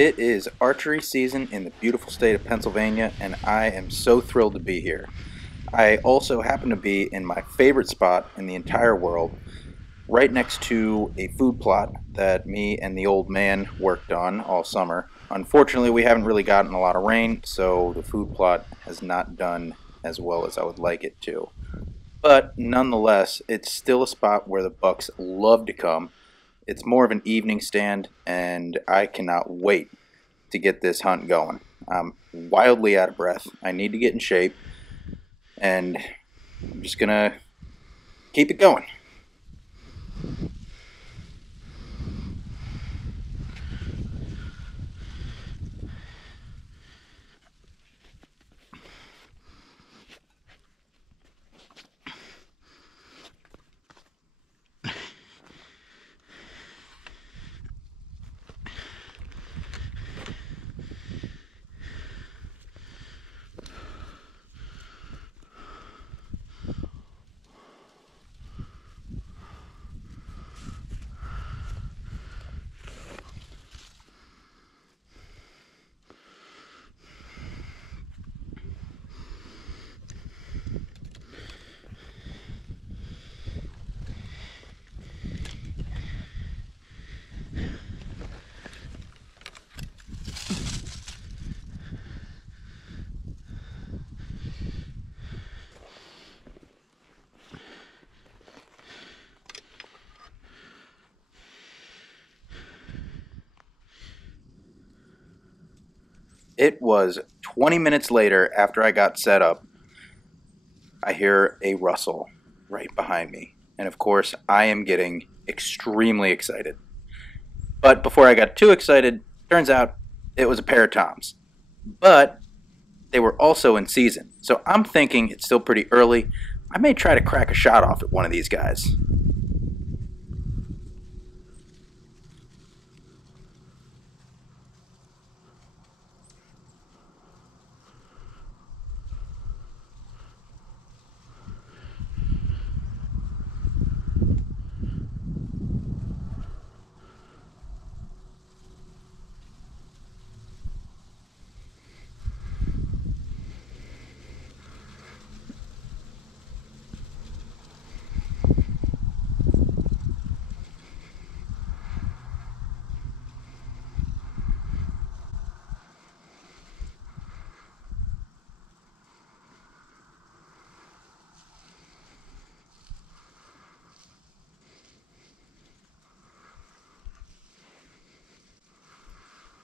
It is archery season in the beautiful state of Pennsylvania, and I am so thrilled to be here. I also happen to be in my favorite spot in the entire world, right next to a food plot that me and the old man worked on all summer. Unfortunately, we haven't really gotten a lot of rain, so the food plot has not done as well as I would like it to. But nonetheless, it's still a spot where the bucks love to come. It's more of an evening stand, and I cannot wait to get this hunt going. I'm wildly out of breath. I need to get in shape, and I'm just gonna keep it going. It was 20 minutes later after I got set up. I hear a rustle right behind me. And of course, I am getting extremely excited. But before I got too excited, turns out it was a pair of toms. But they were also in season. So I'm thinking it's still pretty early. I may try to crack a shot off at one of these guys.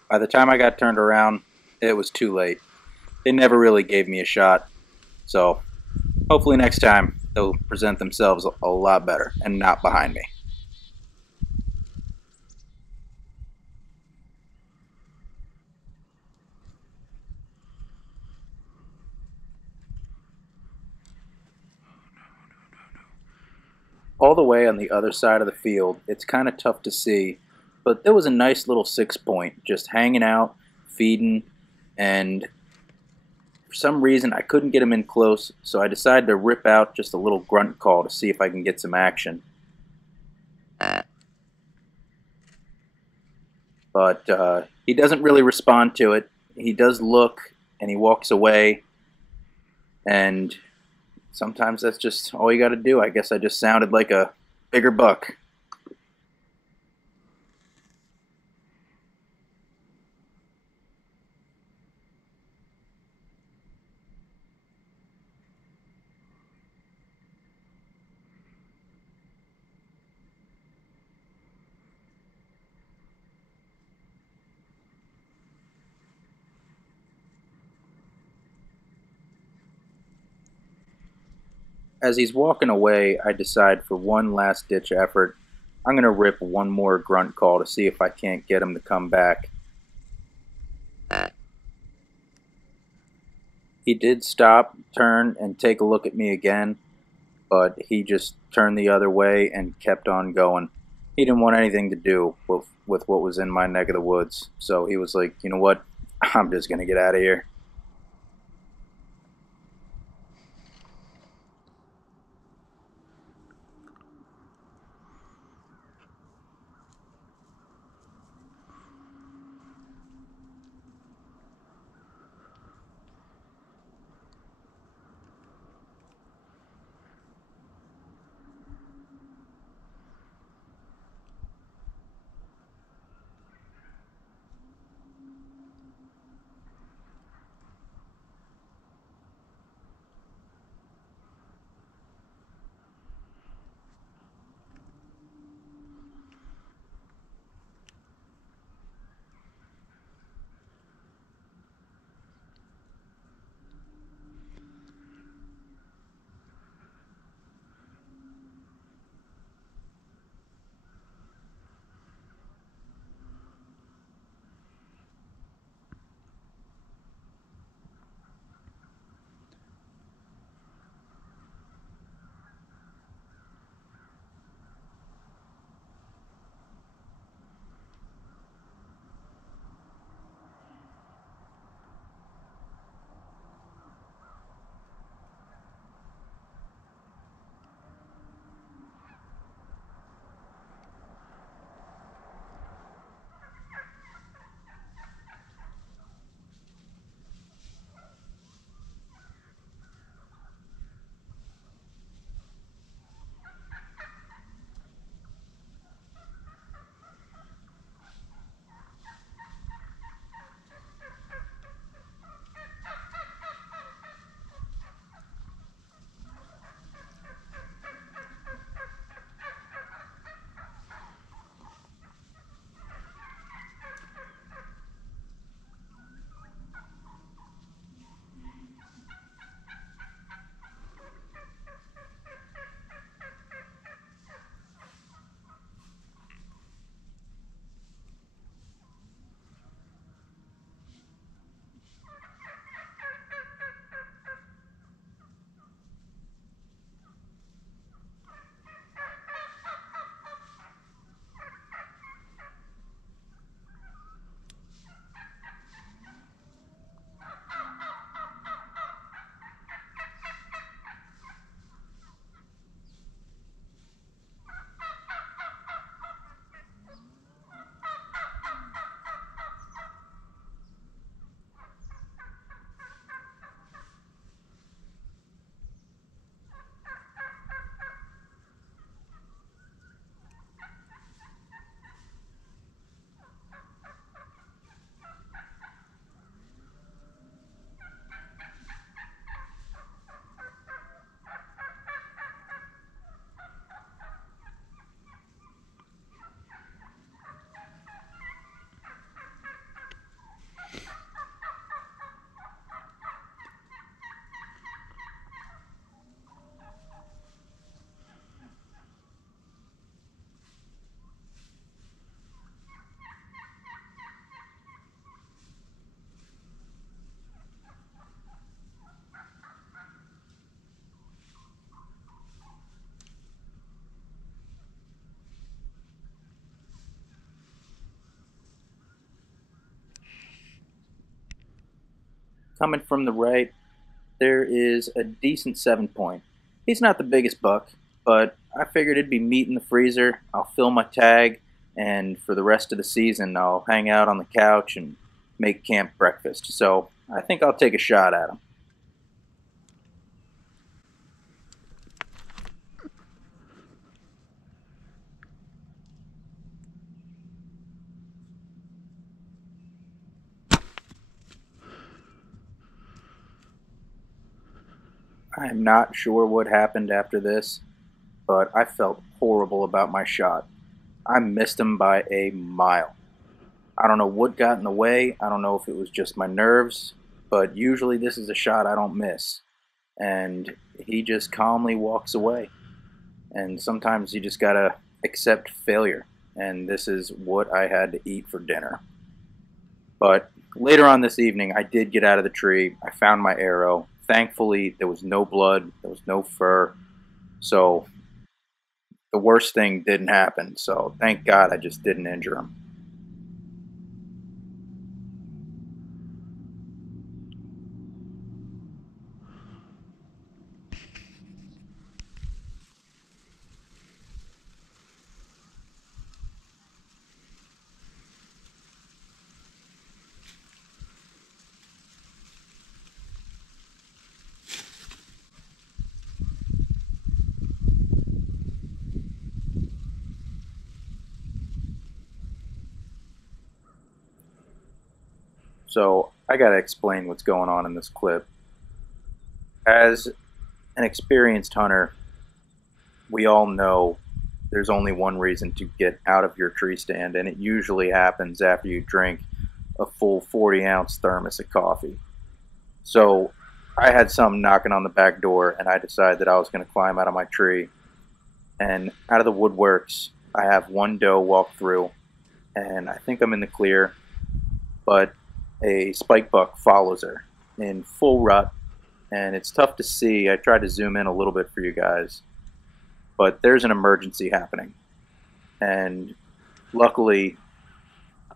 By the time I got turned around, it was too late. They never really gave me a shot. So hopefully next time they'll present themselves a lot better and not behind me. All the way on the other side of the field, it's kind of tough to see, but there was a nice little 6 point just hanging out, feeding, and for some reason I couldn't get him in close, so I decided to rip out just a little grunt call to see if I can get some action. But he doesn't really respond to it. He does look and he walks away, and sometimes that's just all you got to do. I guess I just sounded like a bigger buck. As he's walking away, I decide for one last ditch effort, I'm going to rip one more grunt call to see if I can't get him to come back. He did stop, turn, and take a look at me again, but he just turned the other way and kept on going. He didn't want anything to do with what was in my neck of the woods, so he was like, you know what, I'm just going to get out of here. Coming from the right, there is a decent 7 point. He's not the biggest buck, but I figured it'd be meat in the freezer. I'll fill my tag, and for the rest of the season, I'll hang out on the couch and make camp breakfast. So I think I'll take a shot at him. I'm not sure what happened after this, but I felt horrible about my shot. I missed him by a mile. I don't know what got in the way. I don't know if it was just my nerves, but usually this is a shot I don't miss. And he just calmly walks away. And sometimes you just gotta accept failure. And this is what I had to eat for dinner. But later on this evening, I did get out of the tree. I found my arrow. Thankfully, there was no blood, there was no fur. So the worst thing didn't happen. So thank God I just didn't injure him. So I gotta explain what's going on in this clip. As an experienced hunter, we all know there's only one reason to get out of your tree stand, and it usually happens after you drink a full 40-ounce thermos of coffee. So I had something knocking on the back door, and I decided that I was going to climb out of my tree. And out of the woodworks, I have one doe walk through, and I think I'm in the clear, but a spike buck follows her in full rut, and it's tough to see. I tried to zoom in a little bit for you guys, but there's an emergency happening. And luckily,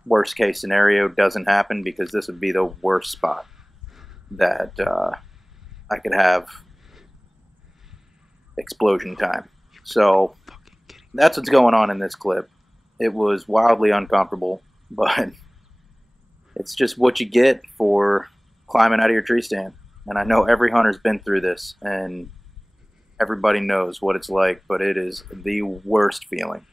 worst case scenario doesn't happen because this would be the worst spot that I could have explosion time. So that's what's going on in this clip. It was wildly uncomfortable, but it's just what you get for climbing out of your tree stand. And I know every hunter's been through this, and everybody knows what it's like, but it is the worst feeling.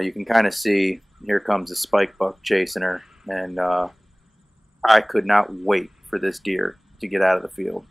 You can kind of see here comes a spike buck chasing her, and I could not wait for this deer to get out of the field.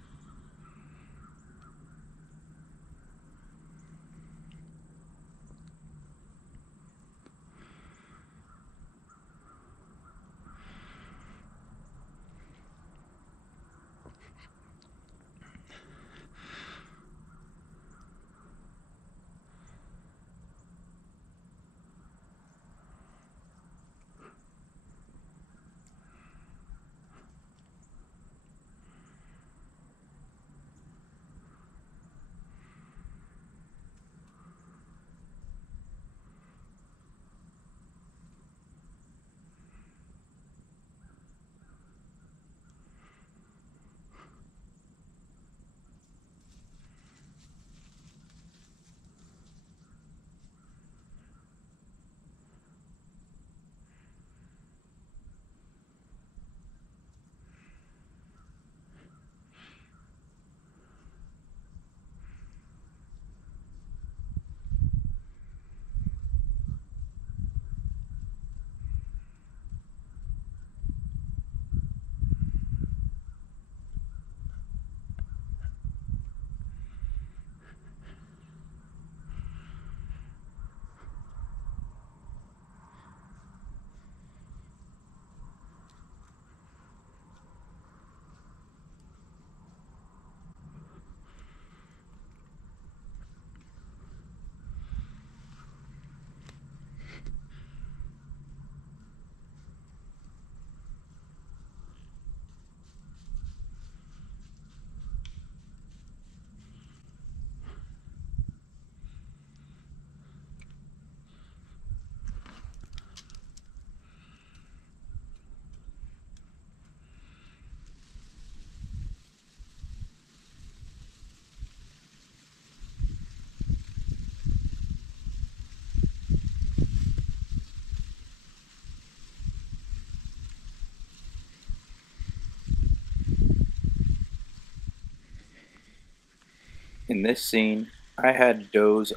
In this scene, I had does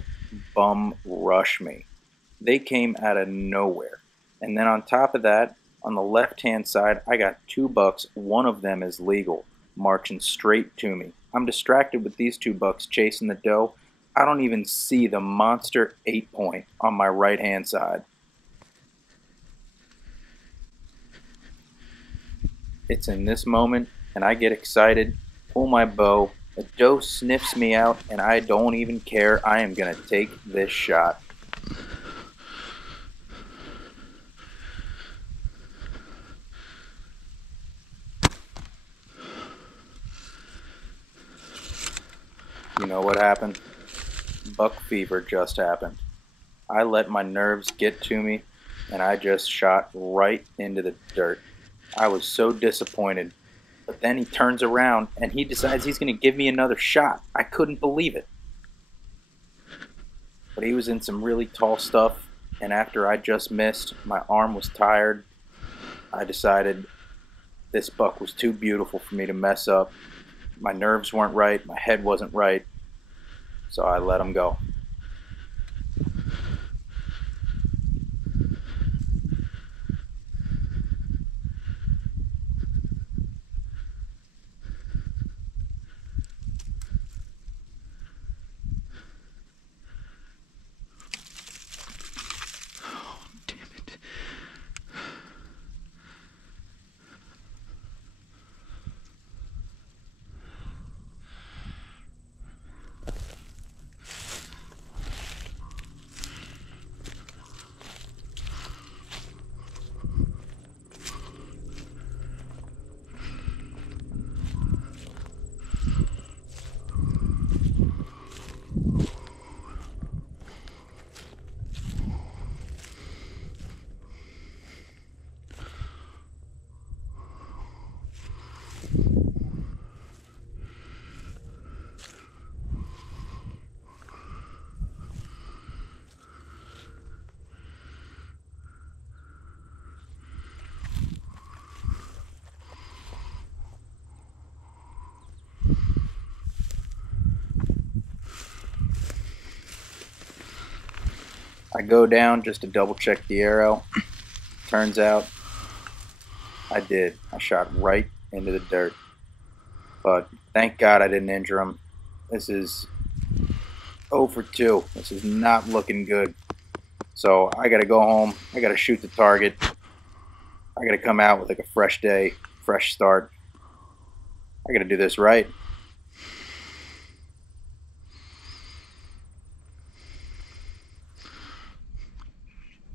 bum rush me. They came out of nowhere. And then on top of that, on the left hand side, I got two bucks. One of them is legal, marching straight to me. I'm distracted with these two bucks chasing the doe. I don't even see the monster 8 point on my right hand side. It's in this moment, and I get excited, pull my bow. A doe sniffs me out, and I don't even care. I am going to take this shot. You know what happened? Buck fever just happened. I let my nerves get to me, and I just shot right into the dirt. I was so disappointed. But then he turns around and he decides he's going to give me another shot. I couldn't believe it. But he was in some really tall stuff, and after I just missed, my arm was tired. I decided this buck was too beautiful for me to mess up. My nerves weren't right, my head wasn't right, so I let him go. I go down just to double check the arrow. Turns out I did. I shot right into the dirt. But thank God I didn't injure him. This is 0 for 2. This is not looking good. So I gotta go home. I gotta shoot the target. I gotta come out with like a fresh day, fresh start. I gotta do this right.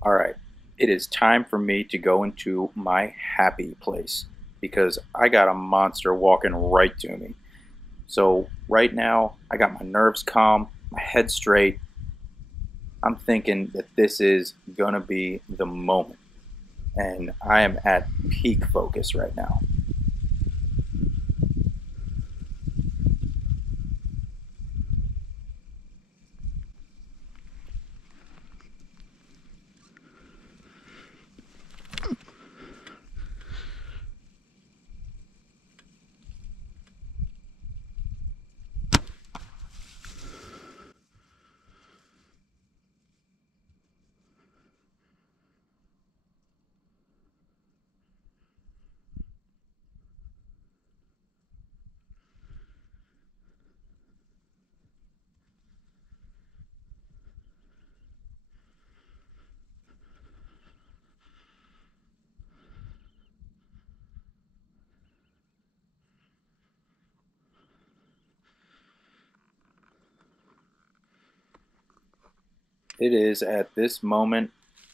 Alright, it is time for me to go into my happy place because I got a monster walking right to me. So right now, I got my nerves calm, my head straight. I'm thinking that this is gonna be the moment. And I am at peak focus right now. It is at this moment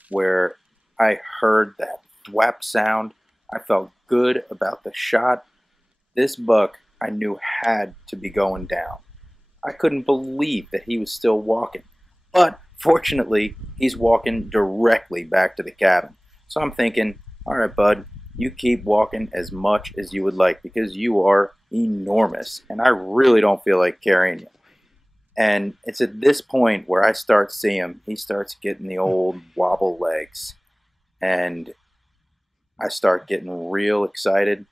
where I heard that thwap sound. I felt good about the shot. This buck I knew had to be going down. I couldn't believe that he was still walking. But fortunately, he's walking directly back to the cabin. So I'm thinking, all right, bud, you keep walking as much as you would like because you are enormous and I really don't feel like carrying you. And it's at this point where I start seeing him. He starts getting the old wobble legs. And I start getting real excited.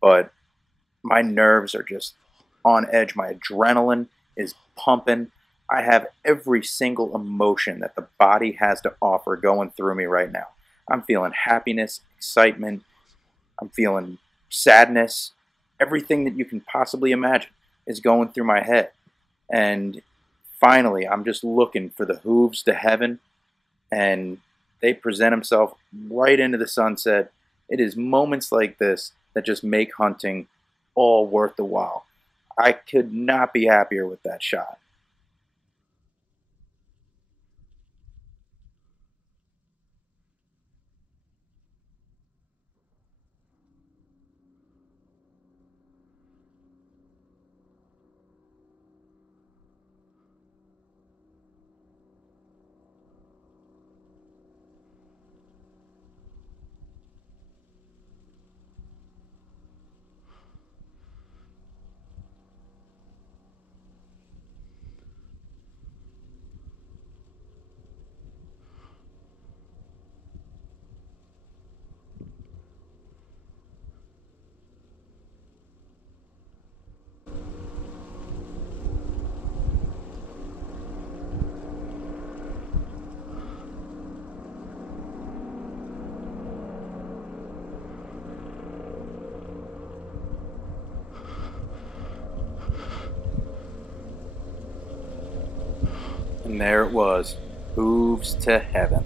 But my nerves are just on edge. My adrenaline is pumping. I have every single emotion that the body has to offer going through me right now. I'm feeling happiness, excitement, I'm feeling sadness. Everything that you can possibly imagine is going through my head. And finally, I'm just looking for the hooves to heaven, and they present themselves right into the sunset. It is moments like this that just make hunting all worth the while. I could not be happier with that shot. And there it was, hooves to heaven.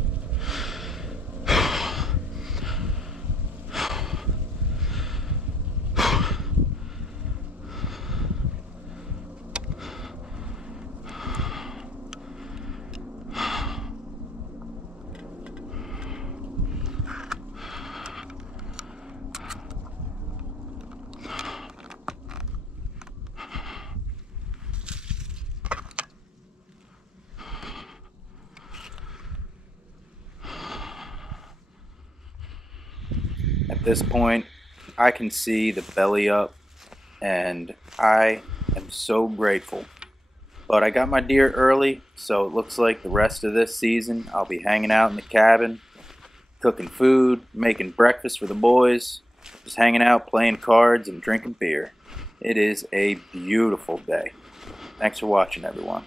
At this point, I can see the belly up, and I am so grateful. But I got my deer early, so it looks like the rest of this season I'll be hanging out in the cabin, cooking food, making breakfast for the boys, just hanging out, playing cards, and drinking beer. It is a beautiful day. Thanks for watching, everyone.